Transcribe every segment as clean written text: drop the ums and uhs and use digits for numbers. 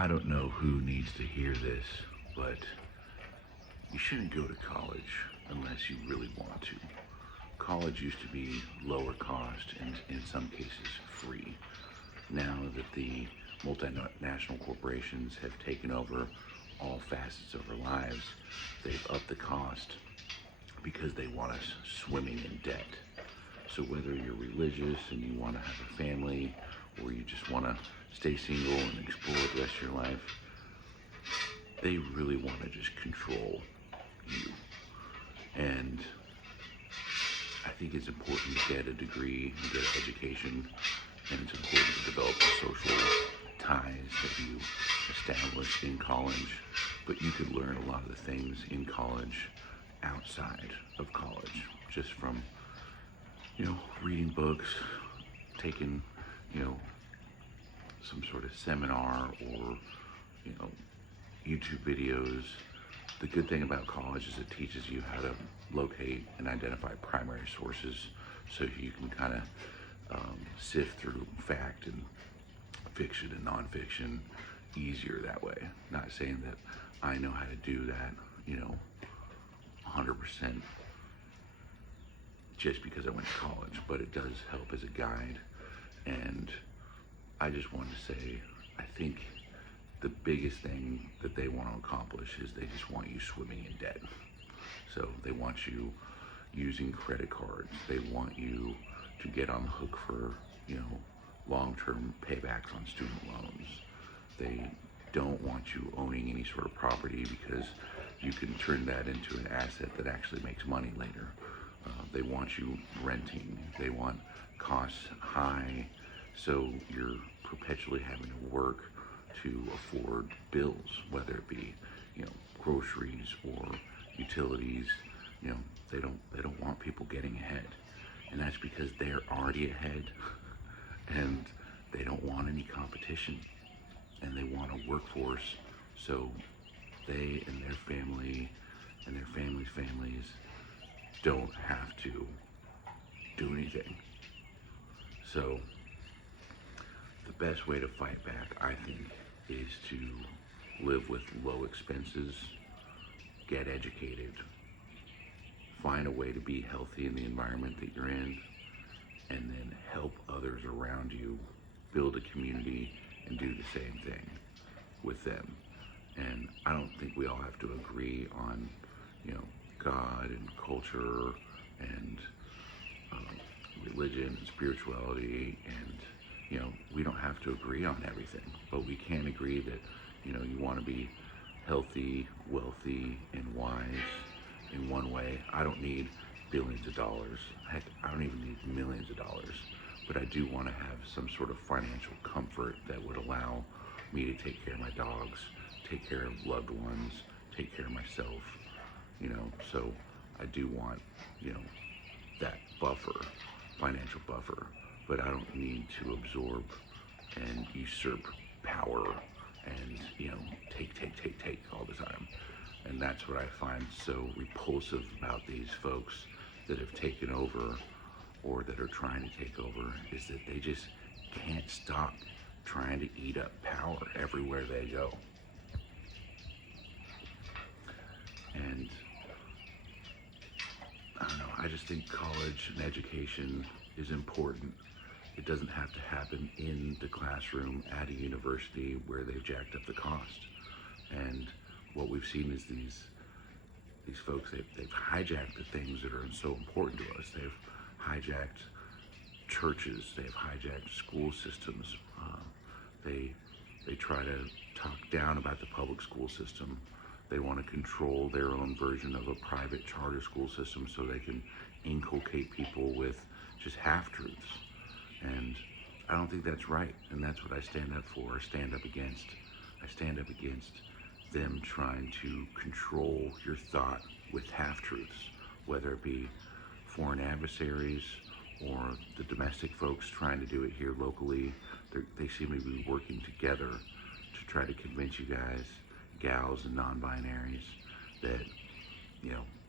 I don't know who needs to hear this, but you shouldn't go to college unless you really want to. College used to be lower cost and in some cases free. Now that the multinational corporations have taken over all facets of our lives, they've upped the cost because they want us swimming in debt. So whether you're religious and you want to have a family, or you just want to stay single and explore the rest of your life, they really want to just control you. And I think it's important to get a degree and get an education, and it's important to develop the social ties that you establish in college. But you could learn a lot of the things in college outside of college, just from, reading books, taking, some sort of seminar, or, YouTube videos. The good thing about college is it teaches you how to locate and identify primary sources, so you can kind of sift through fact and fiction and nonfiction easier that way. Not saying that I know how to do that, 100% just because I went to college, but it does help as a guide. And I just wanted to say, I think the biggest thing that they want to accomplish is they just want you swimming in debt. So they want you using credit cards. They want you to get on the hook for, long-term paybacks on student loans. They don't want you owning any sort of property because you can turn that into an asset that actually makes money later. They want you renting. They want costs high, so you're perpetually having to work to afford bills, whether it be, groceries or utilities. They don't want people getting ahead, and that's because they're already ahead, and they don't want any competition, and they want a workforce so they and their family and their families' families don't have to do anything. So the best way to fight back, I think, is to live with low expenses, get educated, find a way to be healthy in the environment that you're in, and then help others around you build a community and do the same thing with them. And I don't think we all have to agree on, God and culture and religion and spirituality, and we don't have to agree on everything, but we can agree that you want to be healthy, wealthy, and wise in one way. I don't need billions of dollars. Heck, I don't even need millions of dollars, but I do want to have some sort of financial comfort that would allow me to take care of my dogs, take care of loved ones, take care of myself, so I do want, that buffer, financial buffer, but I don't need to absorb and usurp power and, take all the time. And that's what I find so repulsive about these folks that have taken over or that are trying to take over, is that they just can't stop trying to eat up power everywhere they go. And I don't know, I just think college and education is important. It doesn't have to happen in the classroom at a university where they've jacked up the cost. And what we've seen is these folks, they've hijacked the things that are so important to us. They've hijacked churches, they've hijacked school systems. They try to talk down about the public school system. They want to control their own version of a private charter school system so they can inculcate people with just half-truths. And I don't think that's right, and that's what I stand up for, or stand up against. I stand up against them trying to control your thought with half-truths, whether it be foreign adversaries or the domestic folks trying to do it here locally. They seem to be working together to try to convince you guys, gals and non-binaries, that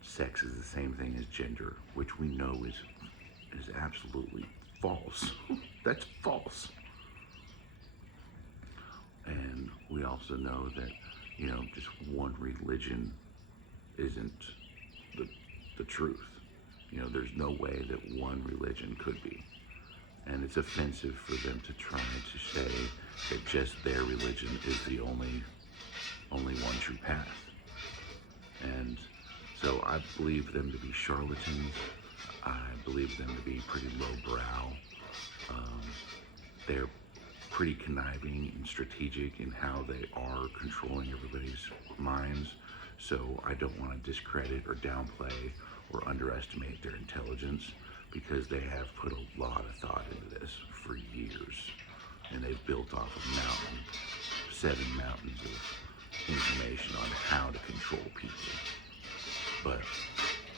sex is the same thing as gender, which we know is absolutely false. That's false. And we we also know that, just one religion isn't the truth. There's no way that one religion could be. And it's offensive for them to try to say that just their religion is the only one true path. And so I believe them to be charlatans. I believe them to be pretty lowbrow. They're pretty conniving and strategic in how they are controlling everybody's minds. So I don't want to discredit or downplay or underestimate their intelligence, because they have put a lot of thought into this for years. And they've built off a 7 mountains of information on how to control people. But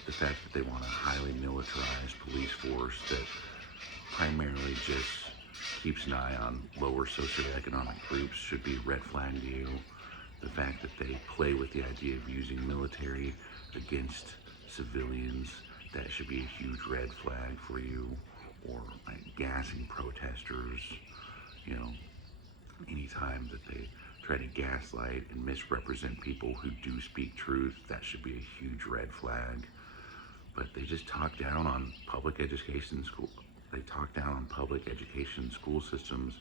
the fact that they want a highly militarized police force that primarily just keeps an eye on lower socioeconomic groups should be a red flag to you. The fact that they play with the idea of using military against civilians, that should be a huge red flag for you. Or like gassing protesters, anytime that they try to gaslight and misrepresent people who do speak truth, that should be a huge red flag. But they just talk down on public education school. They talk down on public education school systems,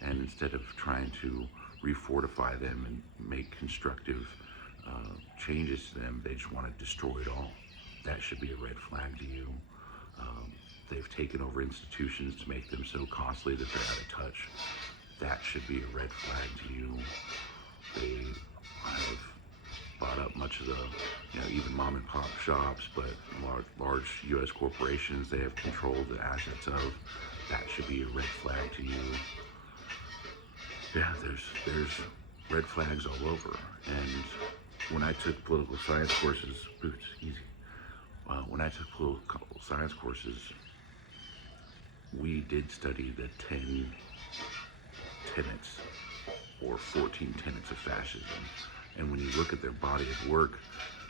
and instead of trying to refortify them and make constructive changes to them, they just want to destroy it all. That should be a red flag to you. They've taken over institutions to make them so costly that they're out of touch. That should be a red flag to you. They have bought up much of the, even mom and pop shops, but large U.S. corporations they have controlled the assets of. That should be a red flag to you. Yeah, there's red flags all over. And when I took political science courses, when I took political science courses, we did study the 10 tenets or 14 tenets of fascism. And when you look at their body of work,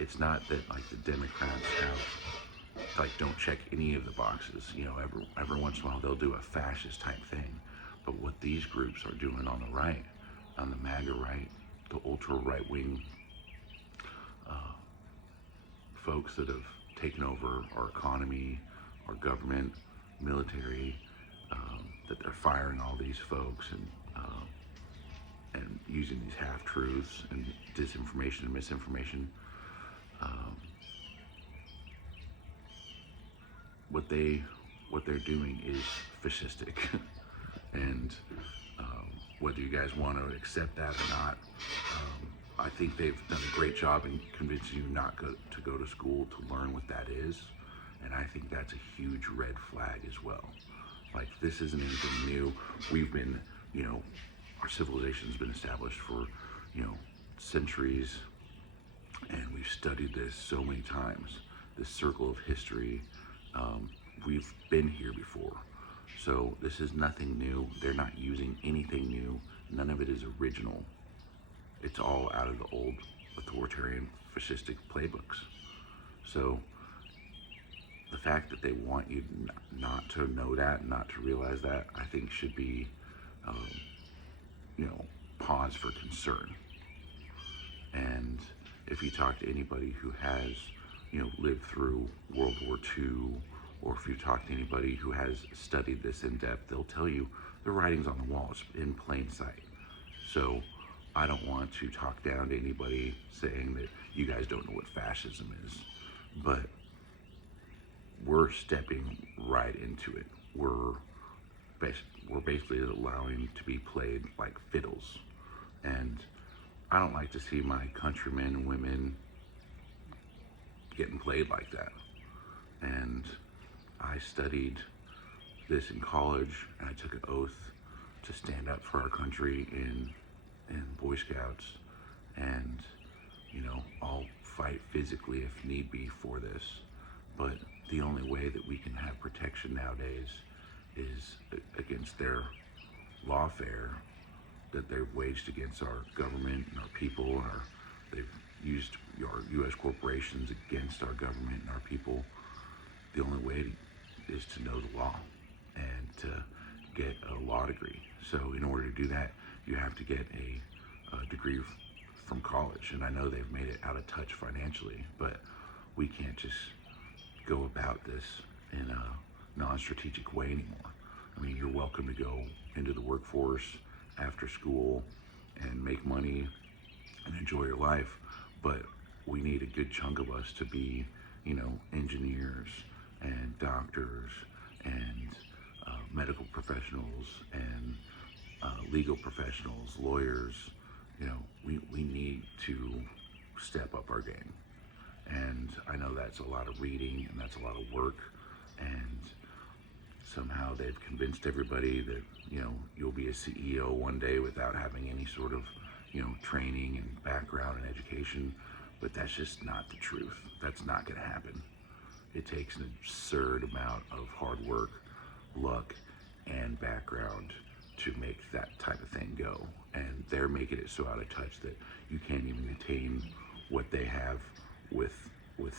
it's not that like the Democrats have, don't check any of the boxes. Every once in a while they'll do a fascist type thing. But what these groups are doing on the right, on the MAGA right, the ultra right wing folks that have taken over our economy, our government, military, that they're firing all these folks and using these half-truths and disinformation and misinformation. What they're doing is fascistic. And whether you guys want to accept that or not, I think they've done a great job in convincing you not to go to school to learn what that is. And I think that's a huge red flag as well. Like, this isn't anything new. We've been, our civilization's been established for, centuries, and we've studied this so many times. This circle of history, we've been here before. So this is nothing new. They're not using anything new. None of it is original. It's all out of the old authoritarian fascistic playbooks. So the fact that they want you not to know that, not to realize that, I think should be, pause for concern. And if you talk to anybody who has, lived through World War II, or if you talk to anybody who has studied this in depth, they'll tell you the writing's on the wall. It's in plain sight. So I don't want to talk down to anybody saying that you guys don't know what fascism is, but we're stepping right into it. We're basically allowing to be played like fiddles. And I don't like to see my countrymen and women getting played like that. And I studied this in college, and I took an oath to stand up for our country in Boy Scouts, and I'll fight physically if need be for this. But the only way that we can have protection nowadays is against their lawfare that they've waged against our government and our people. They've used our U.S. corporations against our government and our people. The only way is to know the law and to get a law degree. So in order to do that, you have to get a degree from college. And I know they've made it out of touch financially, but we can't just go about this in a non-strategic way anymore. I mean, you're welcome to go into the workforce after school and make money and enjoy your life, but we need a good chunk of us to be, engineers and doctors and medical professionals and legal professionals, lawyers. We need to step up our game. And I know that's a lot of reading and that's a lot of work, and somehow they've convinced everybody that, you'll be a CEO one day without having any sort of, training and background and education. But that's just not the truth. That's not going to happen. It takes an absurd amount of hard work, luck, and background to make that type of thing go. And they're making it so out of touch that you can't even attain what they have with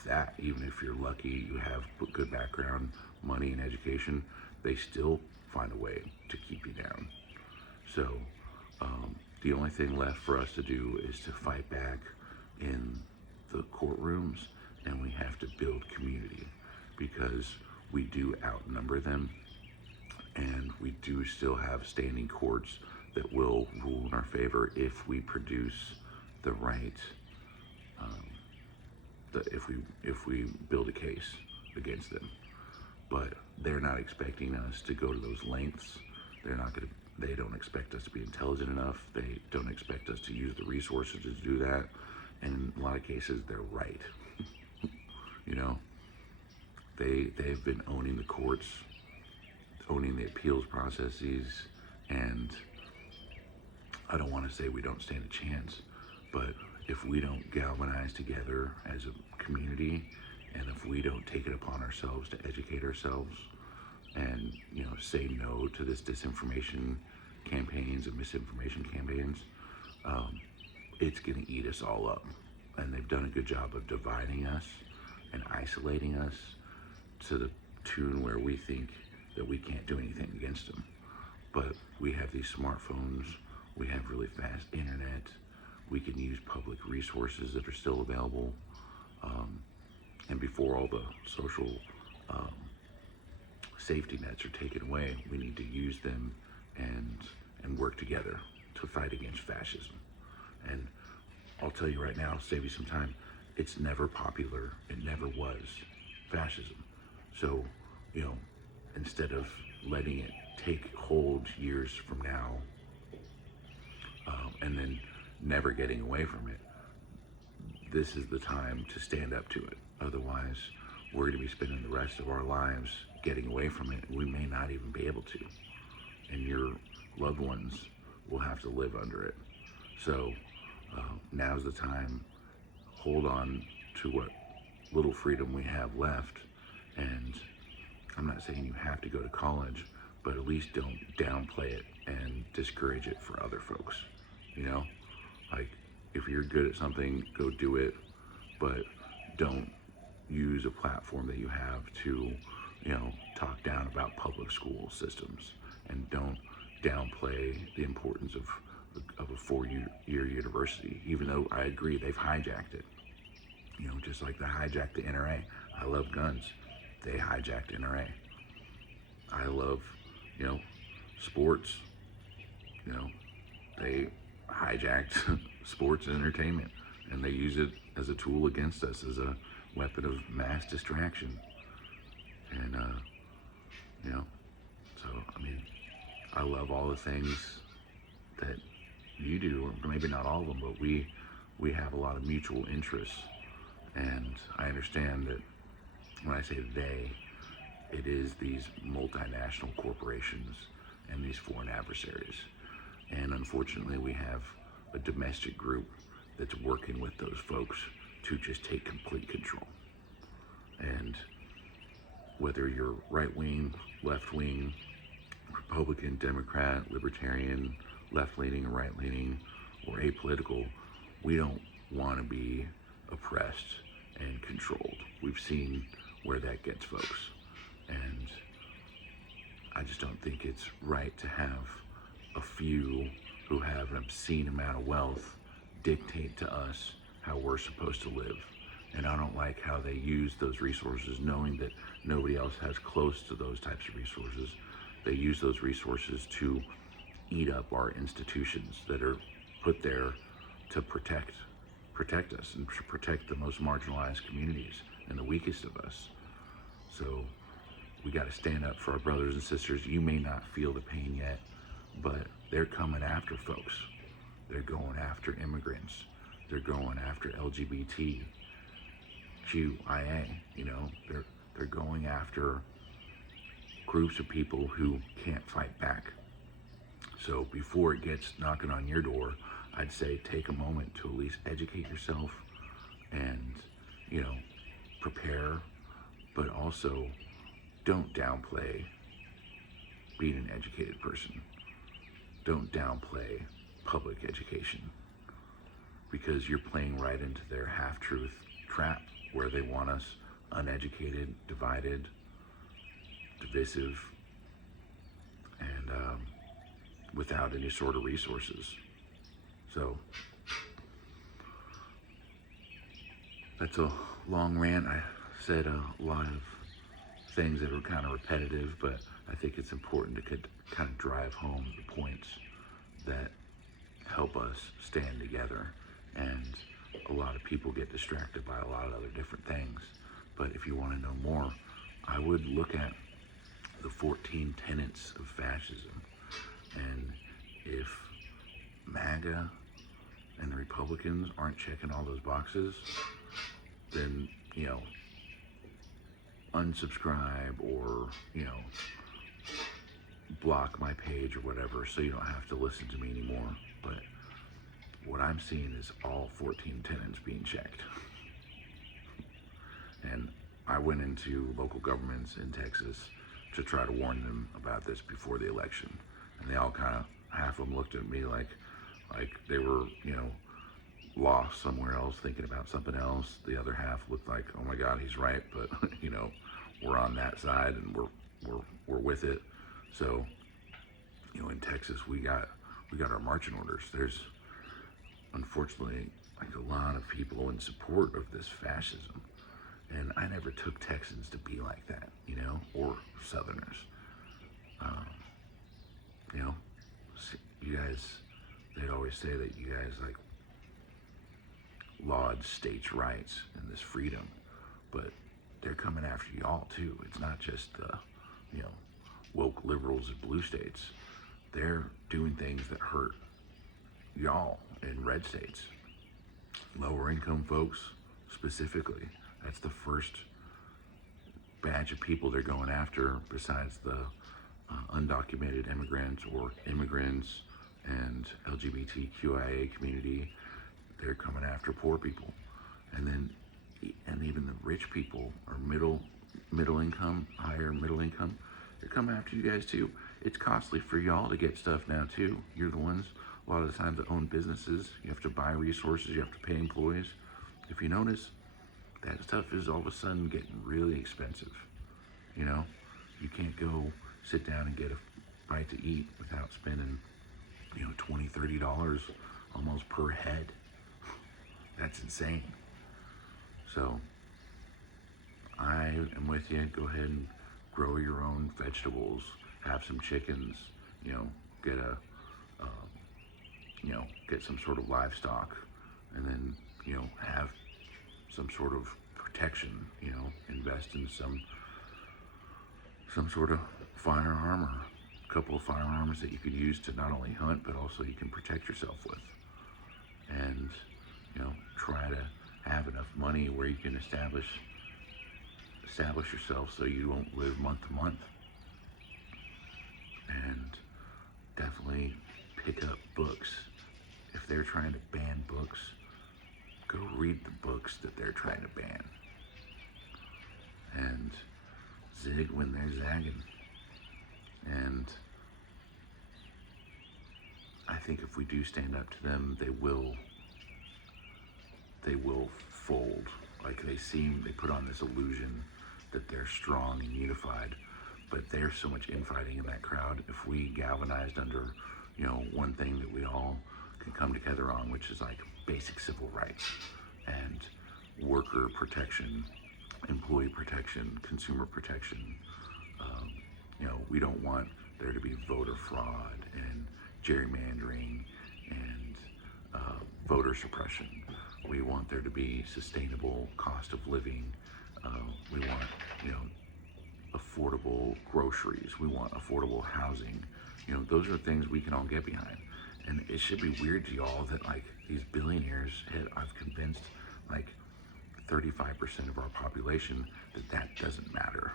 that. Even if you're lucky, you have good background, money, and education, they still find a way to keep you down. So the only thing left for us to do is to fight back in the courtrooms, and we have to build community, because we do outnumber them, and we do still have standing courts that will rule in our favor if we produce the right, if we build a case against them. But they're not expecting us to go to those lengths. They don't expect us to be intelligent enough. They don't expect us to use the resources to do that. And in a lot of cases, they're right. They've been owning the courts, owning the appeals processes, and I don't want to say we don't stand a chance, but if we don't galvanize together as a community, and if we don't take it upon ourselves to educate ourselves and, say no to this disinformation campaigns and misinformation campaigns, it's going to eat us all up. And they've done a good job of dividing us and isolating us to the tune where we think that we can't do anything against them. But we have these smartphones, we have really fast internet, we can use public resources that are still available. And before all the social safety nets are taken away, we need to use them and work together to fight against fascism. And I'll tell you right now, save you some time, it's never popular. It never was fascism. So, instead of letting it take hold years from now, and then never getting away from it, this is the time to stand up to it. Otherwise, we're going to be spending the rest of our lives getting away from it. We may not even be able to. And your loved ones will have to live under it. So now's the time. Hold on to what little freedom we have left. And I'm not saying you have to go to college, but at least don't downplay it and discourage it for other folks. Like, if you're good at something, go do it, but don't use a platform that you have to, talk down about public school systems, and don't downplay the importance of a four-year university, even though I agree they've hijacked it. Just like they hijacked the NRA. I love guns. They hijacked NRA. I love, sports. They hijacked sports and entertainment, and they use it as a tool against us, as a weapon of mass distraction. And so I love all the things that you do, or maybe not all of them, but we have a lot of mutual interests. And I understand that when I say they, it is these multinational corporations and these foreign adversaries. And unfortunately, we have a domestic group that's working with those folks to just take complete control. And whether you're right wing, left wing, Republican, Democrat, Libertarian, left leaning or right leaning, or apolitical, we don't want to be oppressed and controlled. We've seen where that gets folks. And I just don't think it's right to have a few who have an obscene amount of wealth dictate to us how we're supposed to live. And I don't like how they use those resources knowing that nobody else has close to those types of resources. They use those resources to eat up our institutions that are put there to protect us and to protect the most marginalized communities and the weakest of us. So we got to stand up for our brothers and sisters. You may not feel the pain yet, but they're coming after folks. They're going after immigrants. They're going after LGBTQIA. They're going after groups of people who can't fight back. So before it gets knocking on your door, I'd say take a moment to at least educate yourself and, prepare, but also don't downplay being an educated person. Don't downplay public education, because you're playing right into their half-truth trap where they want us uneducated, divided, divisive, and without any sort of resources. So that's a long rant. I said a lot of things that were kind of repetitive, but I think it's important to kind of drive home the points that help us stand together. And a lot of people get distracted by a lot of other different things. But if you want to know more, I would look at the 14 tenets of fascism. And if MAGA and the Republicans aren't checking all those boxes, then, unsubscribe or, block my page or whatever so you don't have to listen to me anymore. But what I'm seeing is all 14 tenants being checked. And I went into local governments in Texas to try to warn them about this before the election. And they all half of them looked at me like they were, lost somewhere else, thinking about something else. The other half looked like, oh my God, he's right, but we're on that side and we're with it. So, in Texas, we got our marching orders. There's unfortunately a lot of people in support of this fascism, and I never took Texans to be like that, or Southerners. You guys, they'd always say that you guys laud states' rights and this freedom, but they're coming after y'all too. It's not just the, woke liberals in blue states. They're doing things that hurt y'all in red states. Lower income folks specifically. That's the first batch of people they're going after, besides the undocumented immigrants or immigrants and LGBTQIA community. They're coming after poor people, and even the rich people or middle income, higher middle income. They're coming after you guys too. It's costly for y'all to get stuff now too. You're the ones a lot of the times that own businesses. You have to buy resources. You have to pay employees. If you notice, that stuff is all of a sudden getting really expensive. You can't go sit down and get a bite to eat without spending, $20, $30 almost per head. That's insane. So I am with you. Go ahead and grow your own vegetables. Have some chickens. Get some sort of livestock, and then have some sort of protection. Invest in some sort of firearm, or a couple of firearms that you could use to not only hunt but also you can protect yourself with. And try to have enough money where you can establish yourself so you won't live month to month. And definitely pick up books. If they're trying to ban books, go read the books that they're trying to ban. And zig when they're zagging. And I think if we do stand up to them, they will fold. They put on this illusion that they're strong and unified, but there's so much infighting in that crowd. If we galvanized under, one thing that we all can come together on, which is like basic civil rights and worker protection, employee protection, consumer protection. We don't want there to be voter fraud and gerrymandering and voter suppression. We want there to be sustainable cost of living. We want, affordable groceries. We want affordable housing. Those are things we can all get behind. And it should be weird to y'all that like these billionaires, I've convinced like 35% of our population that doesn't matter.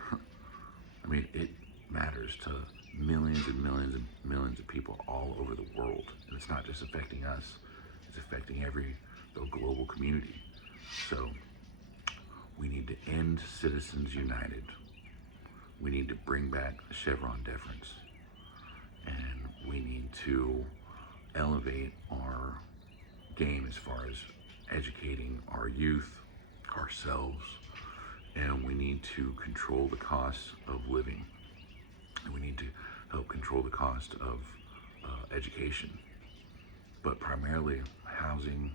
I mean, it matters to millions and millions and millions of people all over the world. And it's not just affecting us, it's affecting the global community. So we need to end Citizens United. We need to bring back Chevron deference. And we need to elevate our game as far as educating our youth, ourselves, and we need to control the costs of living. And we need to help control the cost of education, but primarily housing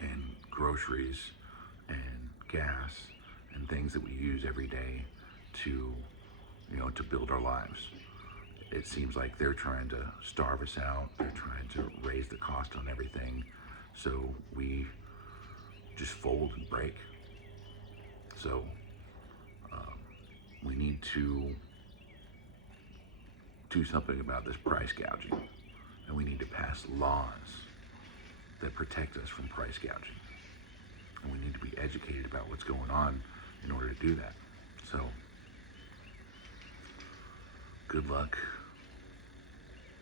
and groceries and gas and things that we use every day to build our lives. It seems like they're trying to starve us out. They're trying to raise the cost on everything, so we just fold and break. So we need to do something about this price gouging, and we need to pass laws that protect us from price gouging. And we need to be educated about what's going on in order to do that. So, good luck.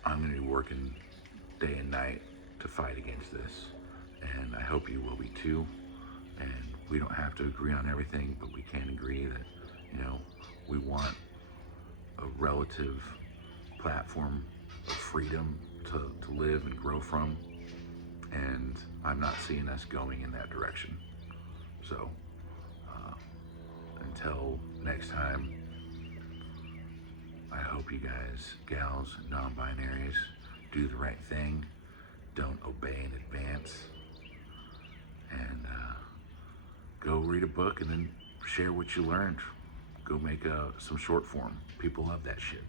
I'm going to be working day and night to fight against this, and I hope you will be too. And we don't have to agree on everything, but we can agree that, we want a relative platform of freedom to live and grow from. And I'm not seeing us going in that direction. So, until next time, I hope you guys, gals, non-binaries, do the right thing. Don't obey in advance. And go read a book and then share what you learned. Go make some short form. People love that shit.